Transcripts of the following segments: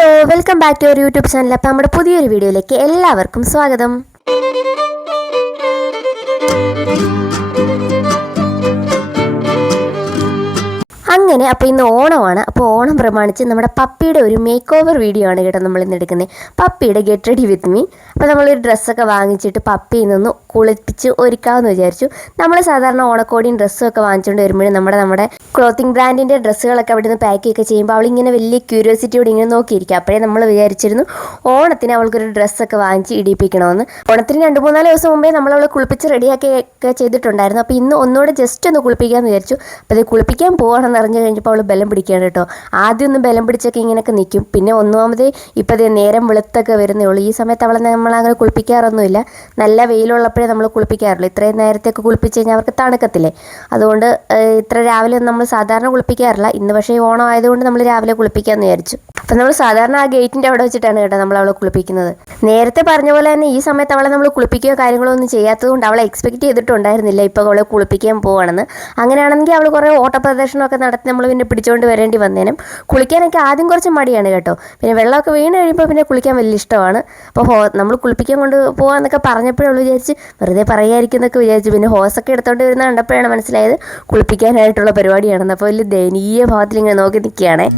Hello, welcome back to your YouTube channel. അപ്പോൾ നമ്മുടെ പുതിയൊരു വീഡിയോയിലേക്ക് എല്ലാവർക്കും സ്വാഗതം. അങ്ങനെ അപ്പോൾ ഇന്ന് ഓണമാണ്. അപ്പോൾ ഓണം പ്രമാണിച്ച് നമ്മുടെ പപ്പിയുടെ ഒരു മേക്ക് ഓവർ വീഡിയോ ആണ് കേട്ടോ നമ്മൾ ഇന്ന് എടുക്കുന്നത്. പപ്പിയുടെ ഗെറ്റ് റെഡി വിത്ത് മീ. അപ്പോൾ നമ്മളൊരു ഡ്രസ്സൊക്കെ വാങ്ങിച്ചിട്ട് പപ്പിയിൽ നിന്ന് കുളിപ്പിച്ച് ഒരുക്കാമെന്ന് വിചാരിച്ചു. നമ്മൾ സാധാരണ ഓണക്കോടിയും ഡ്രസ്സും ഒക്കെ വാങ്ങിച്ചുകൊണ്ട് വരുമ്പോഴും നമ്മുടെ ക്ലോത്തിങ് ബ്രാൻഡിൻ്റെ ഡ്രസ്സുകളൊക്കെ അവിടെ നിന്ന് പാക്കൊക്കെ ചെയ്യുമ്പോൾ അവളിങ്ങനെ വലിയ ക്യൂരിയോസിറ്റിയോടെ ഇങ്ങനെ നോക്കിയിരിക്കുക. അപ്പോഴേ നമ്മൾ വിചാരിച്ചിരുന്നു ഓണത്തിന് അവൾക്കൊരു ഡ്രസ്സൊക്കെ വാങ്ങിച്ച് ഇടിപ്പിക്കണമെന്ന്. ഓണത്തിന് 2-3 ദിവസം മുമ്പേ നമ്മളവളെ കുളിപ്പിച്ച് റെഡിയാക്കിയൊക്കെ ചെയ്തിട്ടുണ്ടായിരുന്നു. അപ്പോൾ ഇന്ന് ഒന്നുകൂടെ ജസ്റ്റ് ഒന്ന് കുളിപ്പിക്കാമെന്ന് വിചാരിച്ചു. അപ്പോൾ അത് കുളിപ്പിക്കാൻ പോകണമെന്ന് അറിഞ്ഞു കഴിഞ്ഞപ്പോൾ അവൾ ബലം പിടിക്കുകയാണ് കേട്ടോ. ആദ്യം ഒന്ന് ബലം പിടിച്ചൊക്കെ ഇങ്ങനെയൊക്കെ നിൽക്കും. പിന്നെ ഒന്നാമത് ഇപ്പോൾ അതേ നേരം വെളുത്തൊക്കെ വരുന്നേ ഉള്ളൂ. ഈ സമയത്ത് അവളെ നമ്മളങ്ങനെ കുളിപ്പിക്കാറൊന്നുമില്ല. നല്ല വെയിലുള്ളപ്പോഴേ നമ്മൾ കുളിപ്പിക്കാറുള്ളൂ. ഇത്രയും നേരത്തേക്ക് കുളിപ്പിച്ച് കഴിഞ്ഞാൽ അവർക്ക് തണുക്കത്തില്ലേ. അതുകൊണ്ട് ഇത്ര രാവിലെ ഒന്നും നമ്മൾ സാധാരണ കുളിപ്പിക്കാറില്ല. ഇന്ന് പക്ഷേ ഓണം ആയതുകൊണ്ട് നമ്മൾ രാവിലെ കുളിപ്പിക്കാമെന്ന് വിചാരിച്ചു. അപ്പം നമ്മൾ സാധാരണ ആ ഗേറ്റിൻ്റെ അവിടെ വെച്ചിട്ടാണ് കേട്ടോ നമ്മൾ അവളെ കുളിപ്പിക്കുന്നത്. നേരത്തെ പറഞ്ഞ പോലെ തന്നെ ഈ സമയത്ത് അവളെ നമ്മൾ കുളിപ്പിക്കുകയോ കാര്യങ്ങളോ ഒന്നും ചെയ്യാത്തതുകൊണ്ട് അവളെ എക്സ്പെക്റ്റ് ചെയ്തിട്ടുണ്ടായിരുന്നില്ല ഇപ്പോൾ അവളെ കുളിപ്പിക്കാൻ പോവാണെന്ന്. അങ്ങനെയാണെങ്കിൽ അവൾ കുറേ ഓട്ടപ്രദർശനമൊക്കെ നടത്തി നമ്മൾ പിന്നെ പിടിച്ചുകൊണ്ട് വരേണ്ടി വന്നേനും. കുളിക്കാനൊക്കെ ആദ്യം കുറച്ച് മടിയാണ് കേട്ടോ. പിന്നെ വെള്ളമൊക്കെ വീണ് കഴിയുമ്പോൾ പിന്നെ കുളിക്കാൻ വലിയ ഇഷ്ടമാണ്. അപ്പോൾ നമ്മൾ കുളിപ്പിക്കാൻ കൊണ്ട് പോകാമെന്നൊക്കെ പറഞ്ഞപ്പോഴേ അവൾ വിചാരിച്ച് വെറുതെ പറയായിരിക്കും എന്നൊക്കെ വിചാരിച്ചു. പിന്നെ ഹോസൊക്കെ എടുത്തോണ്ട് വരുന്ന കണ്ടപ്പോഴാണ് മനസ്സിലായത് കുളിപ്പിക്കാനായിട്ടുള്ള പരിപാടിയാണെന്ന്. അപ്പോൾ വലിയ ദയനീയ ഭാവത്തിൽ ഇങ്ങനെ നോക്കി നിൽക്കുകയാണേ.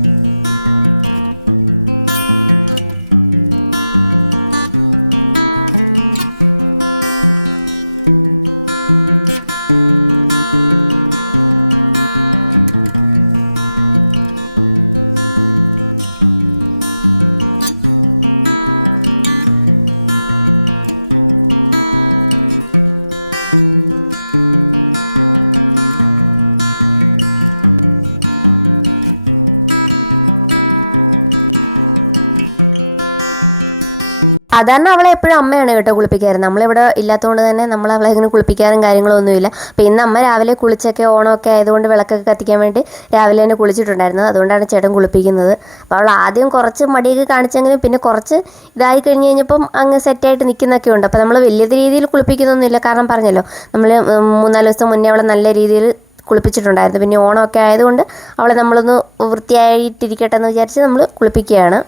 സാധാരണ അവളെ എപ്പോഴും അമ്മയാണ് കേട്ടോ കുളിപ്പിക്കാറ്. നമ്മളിവിടെ ഇല്ലാത്തതുകൊണ്ട് തന്നെ നമ്മൾ അവളെ ഇങ്ങനെ കുളിപ്പിക്കാറും കാര്യങ്ങളൊന്നുമില്ല. അപ്പോൾ ഇന്ന് അമ്മ രാവിലെ കുളിച്ചൊക്കെ ഓണമൊക്കെ ആയതുകൊണ്ട് വിളക്കൊക്കെ കത്തിക്കാൻ വേണ്ടി രാവിലെ തന്നെ കുളിച്ചിട്ടുണ്ടായിരുന്നു. അതുകൊണ്ടാണ് ചേട്ടൻ കുളിപ്പിക്കുന്നത്. അപ്പോൾ അവൾ ആദ്യം കുറച്ച് മടിയൊക്കെ കാണിച്ചെങ്കിലും പിന്നെ കുറച്ച് ഇതായി കഴിഞ്ഞ് കഴിഞ്ഞപ്പം അങ്ങ് സെറ്റായിട്ട് നിൽക്കുന്നൊക്കെ ഉണ്ട്. അപ്പോൾ നമ്മൾ വലിയ രീതിയിൽ കുളിപ്പിക്കുന്നൊന്നുമില്ല. കാരണം പറഞ്ഞല്ലോ നമ്മൾ 3-4 ദിവസം മുന്നേ അവളെ നല്ല രീതിയിൽ കുളിപ്പിച്ചിട്ടുണ്ടായിരുന്നു. പിന്നെ ഓണമൊക്കെ ആയതുകൊണ്ട് അവളെ നമ്മളൊന്ന് വൃത്തിയായിട്ടിരിക്കട്ടെ എന്ന് വിചാരിച്ച് നമ്മൾ കുളിപ്പിക്കുകയാണ്.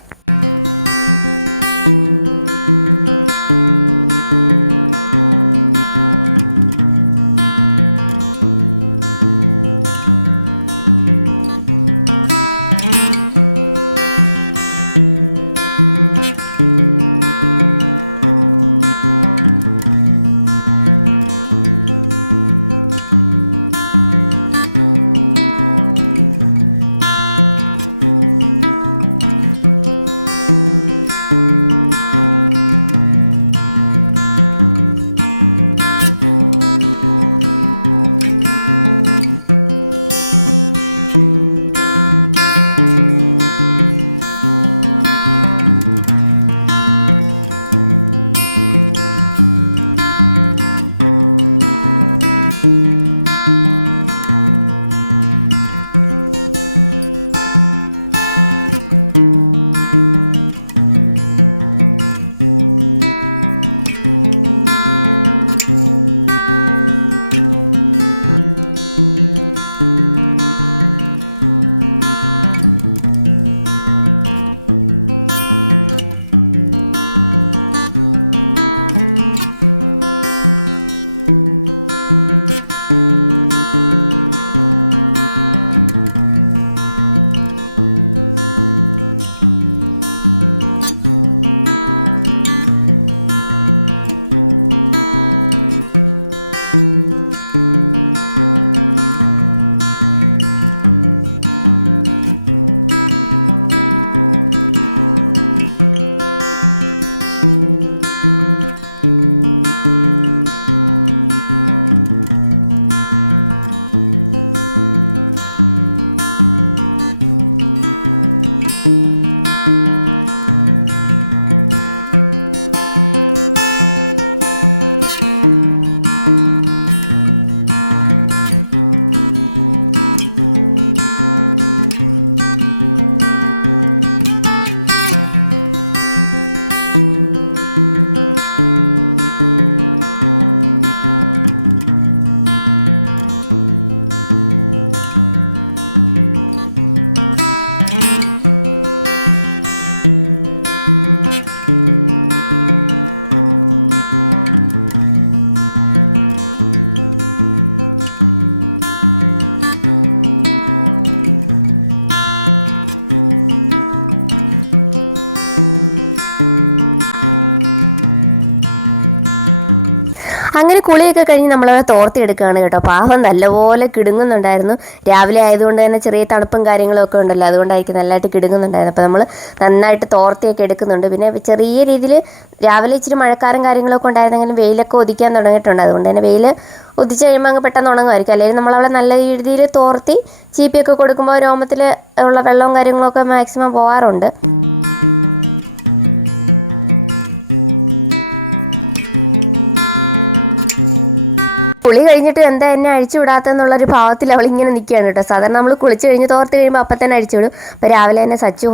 കുളിയൊക്കെ കഴിഞ്ഞ് നമ്മളവിടെ തോർത്തിയെടുക്കുകയാണ് കേട്ടോ. പാവം നല്ലപോലെ കിടുങ്ങുന്നുണ്ടായിരുന്നു. രാവിലെ ആയതുകൊണ്ട് തന്നെ ചെറിയ തണുപ്പും കാര്യങ്ങളൊക്കെ ഉണ്ടല്ലോ, അതുകൊണ്ടായിരിക്കും നല്ലതായിട്ട് കിടുങ്ങുന്നുണ്ടായിരുന്നു. അപ്പോൾ നമ്മൾ നന്നായിട്ട് തോർത്തിയൊക്കെ എടുക്കുന്നുണ്ട്. പിന്നെ ചെറിയ രീതിയിൽ രാവിലെ ഇച്ചിരി മഴക്കാരും കാര്യങ്ങളൊക്കെ ഉണ്ടായിരുന്നെങ്കിലും വെയിലൊക്കെ ഉദിക്കാൻ തുടങ്ങിയിട്ടുണ്ട്. അതുകൊണ്ട് തന്നെ വെയിൽ ഉദിച്ച് കഴിയുമ്പോൾ അങ്ങ് പെട്ടെന്ന് ഉണങ്ങുമായിരിക്കും. അല്ലെങ്കിൽ നമ്മളവിടെ നല്ല രീതിയിൽ തോർത്തി ചീപ്പിയൊക്കെ കൊടുക്കുമ്പോൾ രോമത്തിൽ ഉള്ള വെള്ളവും കാര്യങ്ങളൊക്കെ മാക്സിമം പോകാറുണ്ട്. കുളി കഴിഞ്ഞിട്ട് എന്താ എന്നെ അഴിച്ചു വിടാത്തെന്നുള്ളൊരു ഭാവത്തിൽ അവളിങ്ങനെ നിൽക്കുകയാണ് കേട്ടോ. സാധാരണ നമ്മൾ കുളിച്ച് കഴിഞ്ഞ് തോർത്ത് കഴിയുമ്പോൾ അപ്പം തന്നെ അഴിച്ചു വിടും. അപ്പോൾ രാവിലെ തന്നെ സച്ചു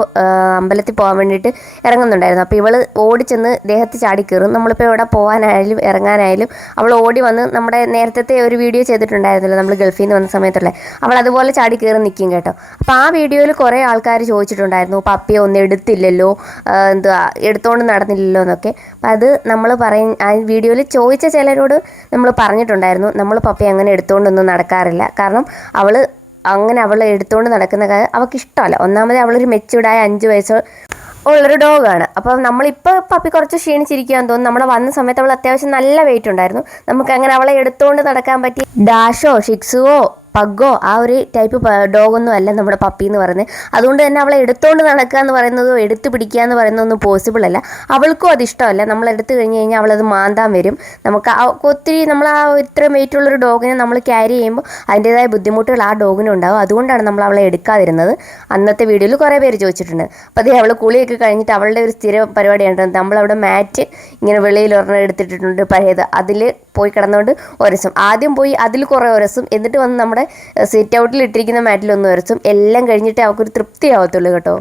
അമ്പലത്തിൽ പോകാൻ വേണ്ടിയിട്ട് ഇറങ്ങുന്നുണ്ടായിരുന്നു. അപ്പോൾ ഇവൾ ഓടിച്ചെന്ന് ദേഹത്ത് ചാടി കയറും. നമ്മളിപ്പോൾ എവിടെ പോകാനായാലും ഇറങ്ങാനായാലും അവൾ ഓടി വന്ന് നമ്മുടെ നേരത്തെ ഒരു വീഡിയോ ചെയ്തിട്ടുണ്ടായിരുന്നല്ലോ നമ്മൾ ഗൾഫിൽ നിന്ന് വന്ന സമയത്തുള്ള, അവൾ അതുപോലെ ചാടി കയറി നിൽക്കും കേട്ടോ. അപ്പോൾ ആ വീഡിയോയിൽ കുറേ ആൾക്കാർ ചോദിച്ചിട്ടുണ്ടായിരുന്നു, പപ്പിയെ ഒന്നും എടുത്തില്ലല്ലോ, എടുത്തുകൊണ്ട് നടന്നില്ലല്ലോ എന്നൊക്കെ. അപ്പോൾ അത് നമ്മൾ ആ വീഡിയോയിൽ ചോദിച്ച ചിലരോട് നമ്മൾ പറഞ്ഞിട്ടുണ്ടായിരുന്നു, നമ്മൾ പപ്പയെ അങ്ങനെ എടുത്തുകൊണ്ടൊന്നും നടക്കാറില്ല. കാരണം അവൾ എടുത്തുകൊണ്ട് നടക്കുന്ന കാര്യം അവൾക്ക് ഇഷ്ടമല്ല. ഒന്നാമത് അവളൊരു മെച്യൂർഡായ 5 വയസ്സ് ഉള്ളൊരു ഡോഗാണ്. അപ്പോൾ നമ്മളിപ്പോൾ പപ്പി കുറച്ച് ക്ഷീണിച്ചിരിക്കുകയെന്ന് തോന്നുന്നു. നമ്മളെ വന്ന സമയത്ത് അവൾ അത്യാവശ്യം നല്ല വെയിറ്റ് ഉണ്ടായിരുന്നു. നമുക്ക് അങ്ങനെ അവളെ എടുത്തുകൊണ്ട് നടക്കാൻ പറ്റി ഡാഷോ ഷിക്സുവോ പഗ്ഗോ ആ ഒരു ടൈപ്പ് ഡോഗൊന്നും അല്ല നമ്മുടെ പപ്പി എന്ന് പറയുന്നത്. അതുകൊണ്ട് തന്നെ അവളെ എടുത്തുകൊണ്ട് നടക്കുക എന്ന് പറയുന്നതോ എടുത്ത് പിടിക്കുക എന്ന് പറയുന്നതൊന്നും പോസിബിൾ അല്ല. അവൾക്കും അത് ഇഷ്ടമല്ല. നമ്മൾ എടുത്തു കഴിഞ്ഞ് കഴിഞ്ഞാൽ അവളത് മാന്താൻ വരും. നമുക്ക് ഒത്തിരി നമ്മൾ ഇത്രയും വെയിറ്റ് ഉള്ളൊരു ഡോഗിനെ നമ്മൾ ക്യാരി ചെയ്യുമ്പോൾ അതിൻ്റേതായ ബുദ്ധിമുട്ടുകൾ ആ ഡോഗിനും ഉണ്ടാവും. അതുകൊണ്ടാണ് നമ്മൾ അവളെ എടുക്കാതിരുന്നത്. അന്നത്തെ വീഡിയോയിൽ കുറേ പേര് ചോദിച്ചിട്ടുണ്ട്. അപ്പോൾ അതേ അവൾ കുളിയൊക്കെ കഴിഞ്ഞിട്ട് അവളുടെ ഒരു സ്ഥിര പരിപാടിയാണ്, നമ്മളവിടെ മാറ്റ് ഇങ്ങനെ വെളിയിൽ ഒരെണ്ണം എടുത്തിട്ടിട്ടുണ്ട് പഴയത്, അതിൽ പോയി കിടന്നുകൊണ്ട് ഒരസും. ആദ്യം പോയി അതിൽ കുറേ ഒരസും, എന്നിട്ട് വന്ന് നമ്മുടെ സിറ്റ് ഔട്ടിൽ ഇട്ടിരിക്കുന്ന മാറ്റിലൊന്നും ഒരസും. എല്ലാം കഴിഞ്ഞിട്ട് അവൾക്കൊരു തൃപ്തിയാവത്തുള്ളൂ കേട്ടോ.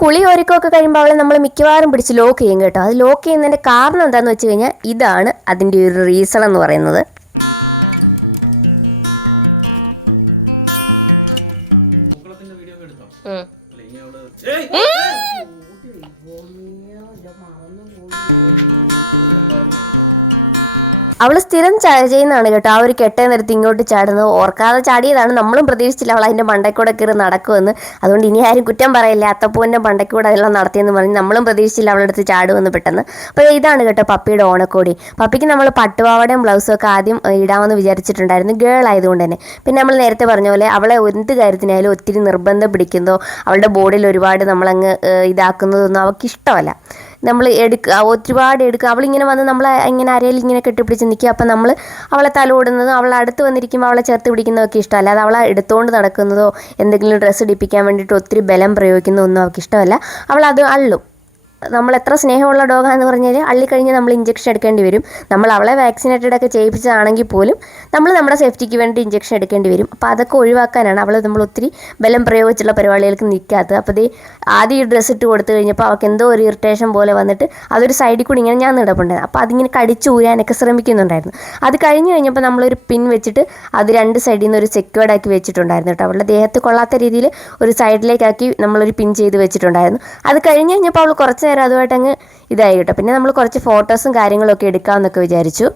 കുളി ഒരുക്കമൊക്കെ കഴിയുമ്പോൾ അവളെ നമ്മൾ മിക്കവാറും പിടിച്ച് ലോക്ക് ചെയ്യും കേട്ടോ. അത് ലോക്ക് ചെയ്യുന്നതിൻ്റെ കാരണം എന്താണെന്ന് വെച്ച് കഴിഞ്ഞാൽ ഇതാണ് അതിൻ്റെ ഒരു റീസൺ എന്ന് പറയുന്നത്. അവൾ സ്ഥിരം ചെയ്യുന്നതാണ് കേട്ടോ. ആ ഒരു കെട്ടേ നിർത്തി ഇങ്ങോട്ട് ചാടുന്നത് ഓർക്കാതെ ചാടിയതാണ്. നമ്മളും പ്രതീക്ഷിച്ചില്ല അവൾ അതിൻ്റെ മണ്ടയ്ക്കൂടെ കയറി നടക്കുമെന്ന്. അതുകൊണ്ട് ഇനി ആരും കുറ്റം പറയില്ല, അത്തപ്പൂവിൻ്റെ മണ്ടയ്ക്കൂടെ അതെല്ലാം നടത്തിയെന്ന് പറഞ്ഞ് നമ്മളും പ്രതീക്ഷിച്ചില്ല അവളെടുത്ത് ചാടുമെന്ന് പെട്ടെന്ന്. അപ്പോൾ ഇതാണ് കേട്ടോ പപ്പിയുടെ ഓണക്കോടി. പപ്പിക്ക് നമ്മൾ പട്ടുപാവാടയും ബ്ലൗസും ഒക്കെ ആദ്യം ഇടാമെന്ന് വിചാരിച്ചിട്ടുണ്ടായിരുന്നു, ഗേൾ ആയതുകൊണ്ട് തന്നെ. പിന്നെ നമ്മൾ നേരത്തെ പറഞ്ഞ പോലെ അവളെ എന്ത് കാര്യത്തിനായാലും ഒത്തിരി നിർബന്ധം പിടിക്കുന്നതോ അവളുടെ ബോഡിയിൽ ഒരുപാട് നമ്മളങ്ങ് ഇതാക്കുന്നതൊന്നും അവൾക്ക് ഇഷ്ടമല്ല. നമ്മൾ ഒരുപാട് അവളിങ്ങനെ വന്ന് നമ്മളെ ഇങ്ങനെ അരയിൽ ഇങ്ങനെ കെട്ടിപ്പിടിച്ച് നിൽക്കുക. അപ്പം നമ്മൾ അവളെ തലോടുന്നതും അവളെ അടുത്ത് വന്നിരിക്കുമ്പോൾ അവളെ ചേർത്ത് പിടിക്കുന്നതൊക്കെ ഇഷ്ടമല്ല. അത് അവളെ എടുത്തുകൊണ്ട് നടക്കുന്നതോ എന്തെങ്കിലും ഡ്രസ്സ് ഇടിപ്പിക്കാൻ വേണ്ടിയിട്ട് ഒത്തിരി ബലം പ്രയോഗിക്കുന്നതൊന്നും അവൾക്ക് ഇഷ്ടമല്ല. അവളത് അള്ളും. നമ്മൾ എത്ര സ്നേഹമുള്ള ഡോഗാന്ന് പറഞ്ഞാൽ അള്ളിക്കഴിഞ്ഞ് നമ്മൾ ഇഞ്ചക്ഷൻ എടുക്കേണ്ടി വരും. നമ്മൾ അവളെ വാക്സിനേറ്റഡ് ഒക്കെ ചെയ്യിപ്പിച്ചതാണെങ്കിൽ പോലും നമ്മൾ നമ്മുടെ സേഫ്റ്റിക്ക് വേണ്ടി ഇഞ്ചക്ഷൻ എടുക്കേണ്ടി വരും. അപ്പോൾ അതൊക്കെ ഒഴിവാക്കാനാണ് നമ്മൾ ഒത്തിരി ബലം പ്രയോഗിച്ചുള്ള പരിപാടികൾക്ക് നിൽക്കാത്തത്. അപ്പോൾ ആദ്യം ഈ ഡ്രസ്സ് ഇട്ട് കൊടുത്തു കഴിഞ്ഞപ്പോൾ അവൾക്ക് എന്തോ ഒരു ഇറിറ്റേഷൻ പോലെ വന്നിട്ട് അതൊരു സൈഡിൽ കൂടി ഇങ്ങനെ ഞാൻ നടപ്പുണ്ടായിരുന്നു. അപ്പോൾ അതിങ്ങനെ കടിച്ചൂരാനൊക്കെ ശ്രമിക്കുന്നുണ്ടായിരുന്നു. അത് കഴിഞ്ഞ് കഴിഞ്ഞപ്പോൾ നമ്മളൊരു പിൻ വെച്ചിട്ട് അത് രണ്ട് സൈഡിൽ നിന്ന് ഒരു സെക്യൂർഡ് ആക്കി വെച്ചിട്ടുണ്ടായിരുന്നു കേട്ടോ. അവളുടെ ദേഹത്ത് കൊള്ളാത്ത രീതിയിൽ ഒരു സൈഡിലേക്കാക്കി നമ്മളൊരു പിൻ ചെയ്ത് വെച്ചിട്ടുണ്ടായിരുന്നു. അത് കഴിഞ്ഞ് കഴിഞ്ഞപ്പോൾ അവൾ കുറച്ച് നേരം അതുമായിട്ട് അങ്ങ് ഇതായി കേട്ടോ. പിന്നെ നമ്മൾ കുറച്ച് ഫോട്ടോസും കാര്യങ്ങളൊക്കെ എടുക്കാമെന്നൊക്കെ വിചാരിച്ചു.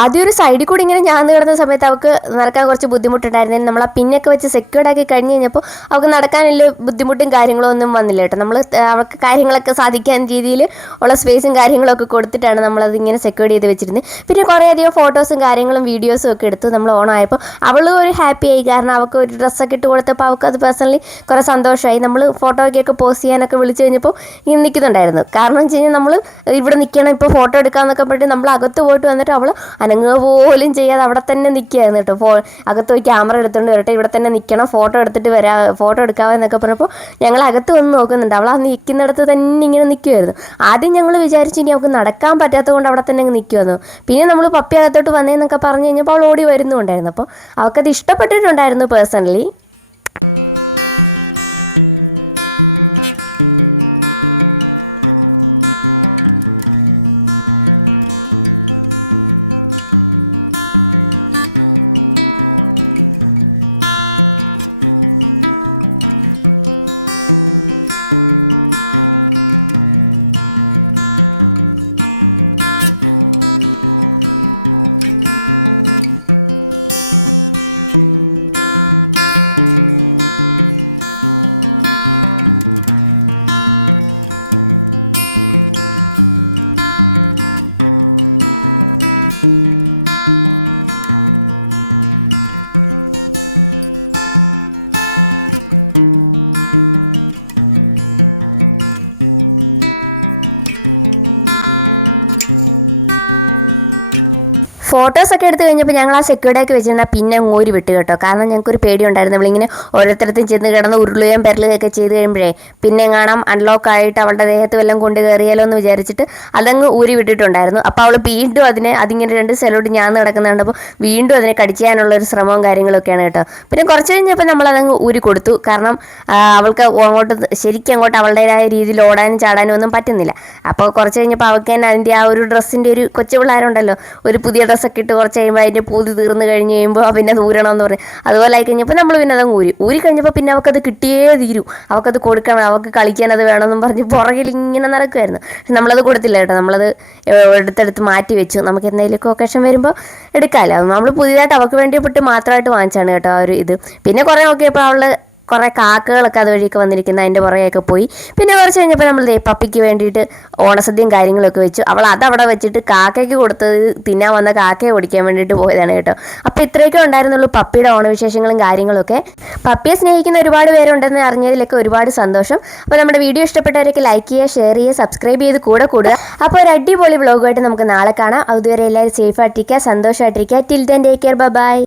ആദ്യം ഒരു സൈഡിൽ കൂടി ഇങ്ങനെ ഞാന്ന് കിടന്ന സമയത്ത് അവൾക്ക് നടക്കാൻ കുറച്ച് ബുദ്ധിമുട്ടുണ്ടായിരുന്നു. നമ്മൾ ആ പിന്നൊക്കെ വെച്ച് സെക്യൂർഡ് ആക്കി കഴിഞ്ഞ് കഴിഞ്ഞപ്പോൾ അവൾക്ക് നടക്കാൻ വലിയ ബുദ്ധിമുട്ടും കാര്യങ്ങളും ഒന്നും വന്നില്ല കേട്ടോ. നമ്മൾ അവൾക്ക് കാര്യങ്ങളൊക്കെ സാധിക്കാൻ രീതിയിൽ ഉള്ള സ്പേസും കാര്യങ്ങളൊക്കെ കൊടുത്തിട്ടാണ് നമ്മളത് ഇങ്ങനെ സെക്യൂർ ചെയ്ത് വെച്ചിരുന്നത്. പിന്നെ കുറേയധികം ഫോട്ടോസും കാര്യങ്ങളും വീഡിയോസും ഒക്കെ എടുത്തു. നമ്മൾ ഓണായപ്പോൾ അവൾ ഒരു ഹാപ്പി ആയി. കാരണം അവൾക്ക് ഒരു ഡ്രസ്സൊക്കെ ഇട്ട് കൊടുത്തപ്പോൾ അവൾക്ക് അത് പേഴ്സണലി കുറേ സന്തോഷമായി. നമ്മൾ ഫോട്ടോയ്ക്കൊക്കെ പോസ്റ്റ് ചെയ്യാനൊക്കെ വിളിച്ച് കഴിഞ്ഞപ്പോൾ ഇങ്ങനെ നിൽക്കുന്നുണ്ടായിരുന്നു. കാരണം വെച്ച് കഴിഞ്ഞാൽ നമ്മൾ ഇവിടെ നിൽക്കണം, ഇപ്പോൾ ഫോട്ടോ എടുക്കാമെന്നൊക്കെ പറഞ്ഞിട്ട് നമ്മൾ അകത്ത് പോയിട്ട് വന്നിട്ട് അവൾ അനങ്ങുക പോലും ചെയ്യാതെ അവിടെ തന്നെ നിൽക്കുകയായിരുന്നു കേട്ടോ. അകത്ത് പോയി ക്യാമറ എടുത്തുകൊണ്ട് വരട്ടെ, ഇവിടെ തന്നെ നിൽക്കണം, ഫോട്ടോ എടുത്തിട്ട് ഫോട്ടോ എടുക്കാമെന്നൊക്കെ പറഞ്ഞപ്പോൾ ഞങ്ങൾ അകത്ത് വന്ന് നോക്കുന്നുണ്ട്. അവൾ ആ നിൽക്കുന്നിടത്ത് തന്നെ ഇങ്ങനെ നിൽക്കുമായിരുന്നു. ആദ്യം ഞങ്ങൾ വിചാരിച്ചു ഇനി അവൾക്ക് നടക്കാൻ പറ്റാത്തത് കൊണ്ട് അവിടെ തന്നെ നിൽക്കുമെന്ന്. പിന്നെ നമ്മൾ പപ്പി അകത്തോട്ട് വന്നേന്നൊക്കെ പറഞ്ഞു കഴിഞ്ഞപ്പോൾ അവൾ ഓടി വരുന്നുണ്ടായിരുന്നു. അപ്പോൾ അവൾക്കത് ഇഷ്ടപ്പെട്ടിട്ടുണ്ടായിരുന്നു പേഴ്സണലി. ഫോട്ടോസൊക്കെ എടുത്ത് കഴിഞ്ഞപ്പോൾ ഞങ്ങൾ ആ സെക്യൂർഡാക്കി വെച്ചിരുന്ന പിന്നെ ഊരി വിട്ട് കേട്ടോ. കാരണം ഞങ്ങൾക്കൊരു പേടിയുണ്ടായിരുന്നു. നമ്മളിങ്ങനെ ഓരോരുത്തരത്തും ചെന്ന് കിടന്ന് ഉരുളുകയും പെരലുകയൊക്കെ ചെയ്ത് കഴിയുമ്പോഴേ പിന്നെ കാണാം അൺലോക്ക് ആയിട്ട് അവളുടെ ദേഹത്ത് വല്ലതും കൊണ്ട് കയറിയാലോ എന്ന് വിചാരിച്ചിട്ട് അതങ്ങ് ഊരി വിട്ടിട്ടുണ്ടായിരുന്നു. അപ്പോൾ അവൾ വീണ്ടും അതിങ്ങനെ രണ്ട് സ്ഥലത്തോട്ട് ഞാൻ നടക്കുന്നുണ്ടപ്പോൾ വീണ്ടും അതിനെ കടിക്കാനുള്ളൊരു ശ്രമവും കാര്യങ്ങളൊക്കെയാണ് കേട്ടോ. പിന്നെ കുറച്ച് കഴിഞ്ഞപ്പോൾ നമ്മളതങ്ങ് ഊരി കൊടുത്തു. കാരണം അവൾക്ക് ശരിക്കും അങ്ങോട്ട് അവളുടേതായ രീതിയിൽ ഓടാനും ചാടാനും ഒന്നും പറ്റുന്നില്ല. അപ്പോൾ കുറച്ച് കഴിഞ്ഞപ്പോൾ അവൾക്ക് തന്നെ അതിൻ്റെ ആ ഒരു ഡ്രസ്സിൻ്റെ ഒരു കൊച്ചു പിള്ളേരുണ്ടല്ലോ, ഒരു പുതിയ ഡ്രസ്സൊക്കെ ഇട്ട് കുറച്ച് കഴിയുമ്പോൾ അതിൻ്റെ പൂതി തീർന്ന് കഴിഞ്ഞ് കഴിയുമ്പോൾ പിന്നെ ദൂരണമെന്ന് പറയും. അതുപോലെ ആയി കഴിഞ്ഞപ്പോൾ നമ്മൾ പിന്നെ അതങ്ങ് ഊരി കഴിഞ്ഞപ്പോൾ പിന്നെ അവൾക്കത് കിട്ടിയേ തീരൂ. അവൾക്കത് കൊടുക്കണം, അവൾക്ക് കളിക്കാൻ അത് വേണമെന്നും പറഞ്ഞ് പുറകിൽ ഇങ്ങനെ നടക്കുമായിരുന്നു. പക്ഷെ നമ്മളത് കൊടുത്തില്ല കേട്ടോ. നമ്മളത് എടുത്തെടുത്ത് മാറ്റി വെച്ചു. നമുക്ക് എന്തെങ്കിലുമൊക്കെ ഒക്കേഷൻ വരുമ്പോൾ എടുക്കാമല്ലോ. നമ്മൾ പുതിയതായിട്ട് അവൾക്ക് വേണ്ടിപ്പെട്ട് മാത്രമായിട്ട് വാങ്ങിച്ചാണ് കേട്ടോ ആ ഒരു ഇത്. പിന്നെ കുറേ നോക്കിയപ്പോൾ അവൾ കുറേ കാക്കകളൊക്കെ അതുവഴിയൊക്കെ വന്നിരിക്കുന്ന അതിൻ്റെ പുറകെയൊക്കെ പോയി. പിന്നെ കുറച്ച് കഴിഞ്ഞപ്പോൾ നമ്മൾ പപ്പിക്ക് വേണ്ടിയിട്ട് ഓണസദ്യയും കാര്യങ്ങളൊക്കെ വെച്ചു. അവൾ അതവിടെ വെച്ചിട്ട് കാക്കയ്ക്ക് കൊടുത്തത് തിന്നാൻ വന്ന കാക്കയെ ഓടിക്കാൻ വേണ്ടിയിട്ട് പോയതാണ് കേട്ടോ. അപ്പോൾ ഇത്രയൊക്കെ ഉണ്ടായിരുന്നുള്ളൂ പപ്പിയുടെ ഓണവിശേഷങ്ങളും കാര്യങ്ങളൊക്കെ. പപ്പിയെ സ്നേഹിക്കുന്ന ഒരുപാട് പേരുണ്ടെന്ന് അറിഞ്ഞതിലൊക്കെ ഒരുപാട് സന്തോഷം. അപ്പോൾ നമ്മുടെ വീഡിയോ ഇഷ്ടപ്പെട്ടവരൊക്കെ ലൈക്ക് ചെയ്യുക, ഷെയർ ചെയ്യുക, സബ്സ്ക്രൈബ് ചെയ്ത് കൂടെ കൂടുക. അപ്പോൾ ഒരു അടിപൊളി വ്ളോഗുമായിട്ട് നമുക്ക് നാളെ കാണാം. അതുവരെ എല്ലാവരും സേഫായിട്ടിരിക്കുക, സന്തോഷമായിട്ടിരിക്കുക. Till then take care, by.